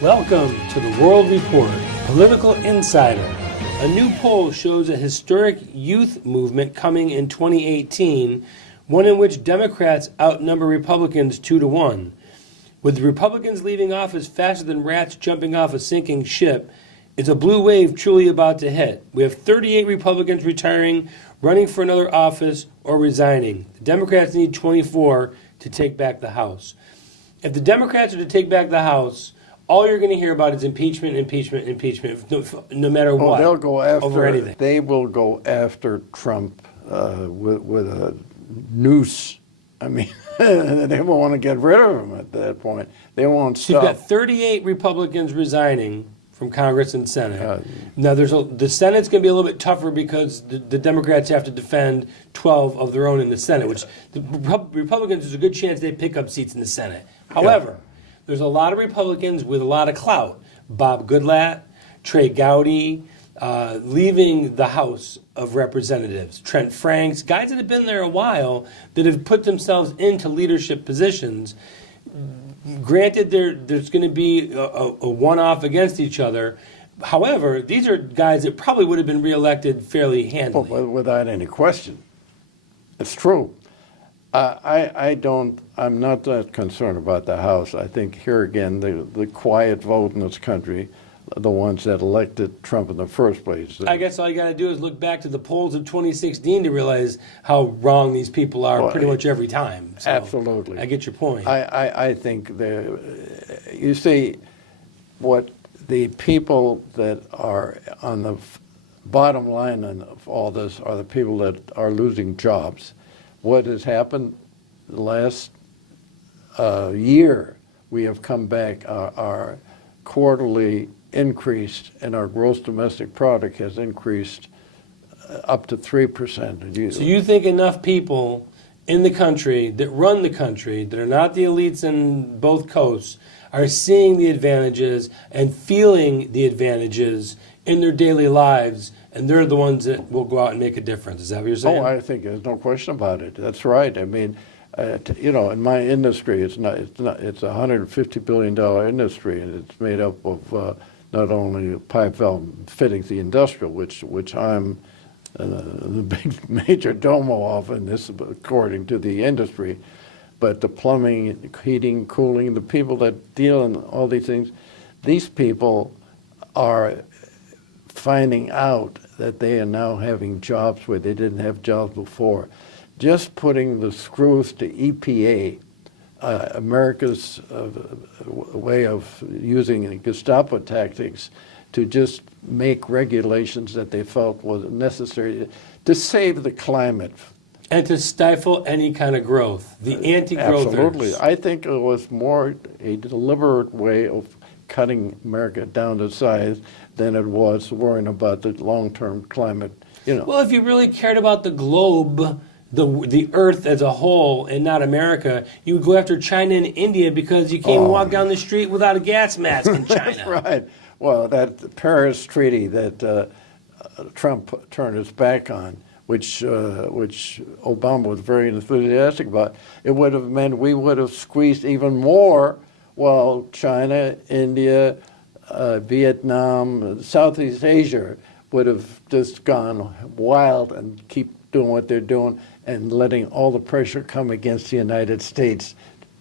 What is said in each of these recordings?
Welcome to the World Report, Political Insider. A new poll shows a historic youth movement coming in 2018, one in which Democrats outnumber Republicans 2-1. With the Republicans leaving office faster than rats jumping off a sinking ship, is a blue wave truly about to hit? We have 38 Republicans retiring, running for another office, or resigning. The Democrats need 24 to take back the House. If the Democrats are to take back the House, all you're going to hear about is impeachment, no matter what. They'll go after over anything. They will go after Trump with a noose. I mean, they won't want to get rid of him at that point. They won't stop. So you've got 38 Republicans resigning from Congress and Senate. Now, the Senate's going to be a little bit tougher because the Democrats have to defend 12 of their own in the Senate, which the Republicans, there's a good chance they pick up seats in the Senate. However, there's a lot of Republicans with a lot of clout. Bob Goodlatte, Trey Gowdy, leaving the House of Representatives. Trent Franks, guys that have been there a while that have put themselves into leadership positions. Granted, there's going to be a one-off against each other. However, these are guys that probably would have been reelected fairly handily. Well, without any question. It's true. I'm not that concerned about the House. I think here again, the quiet vote in this country, the ones that elected Trump in the first place. I guess all you got to do is look back to the polls of 2016 to realize how wrong these people are pretty much every time. So absolutely. I get your point. I think you see what the people that are on the bottom line of all this are the people that are losing jobs. What has happened the last year, we have come back, our quarterly increase in our gross domestic product has increased up to 3%. So you think enough people in the country that run the country, that are not the elites in both coasts, are seeing the advantages and feeling the advantages in their daily lives, and they're the ones that will go out and make a difference. Is that what you're saying? Oh, I think there's no question about it. That's right. I mean, in my industry, it's a $150 billion industry, and it's made up of not only pipe, valve, fittings, the industrial, which I'm the big major domo of in this, according to the industry, but the plumbing, heating, cooling, the people that deal in all these things, these people are finding out that they are now having jobs where they didn't have jobs before. Just putting the screws to EPA, America's way of using Gestapo tactics to just make regulations that they felt was necessary to save the climate. And to stifle any kind of growth, the anti-growthers. Absolutely. I think it was more a deliberate way of cutting America down to size than it was worrying about the long-term climate. Well, if you really cared about the globe, the Earth as a whole, and not America, you would go after China and India because you can't walk down the street without a gas mask in China. That's right. Well, that Paris Treaty that Trump turned his back on, which Obama was very enthusiastic about, it would have meant we would have squeezed even more while China, India, Vietnam, Southeast Asia would have just gone wild and keep doing what they're doing and letting all the pressure come against the United States.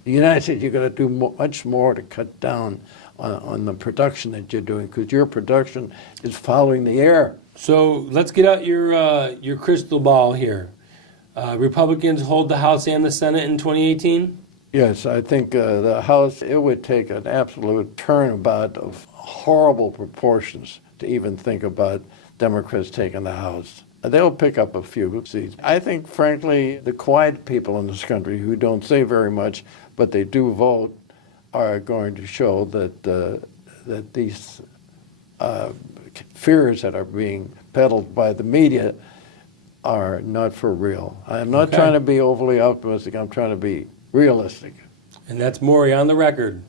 The United States, you've got to do much more to cut down on the production that you're doing, because your production is following the air. So let's get out your crystal ball here. Republicans hold the House and the Senate in 2018? Yes, I think the House, it would take an absolute turnabout of horrible proportions to even think about Democrats taking the House. They'll pick up a few seats. I think, frankly, the quiet people in this country who don't say very much, but they do vote, are going to show that that these fears that are being peddled by the media are not for real. I'm not trying to be overly optimistic. I'm trying to be realistic. And that's Maury on the record.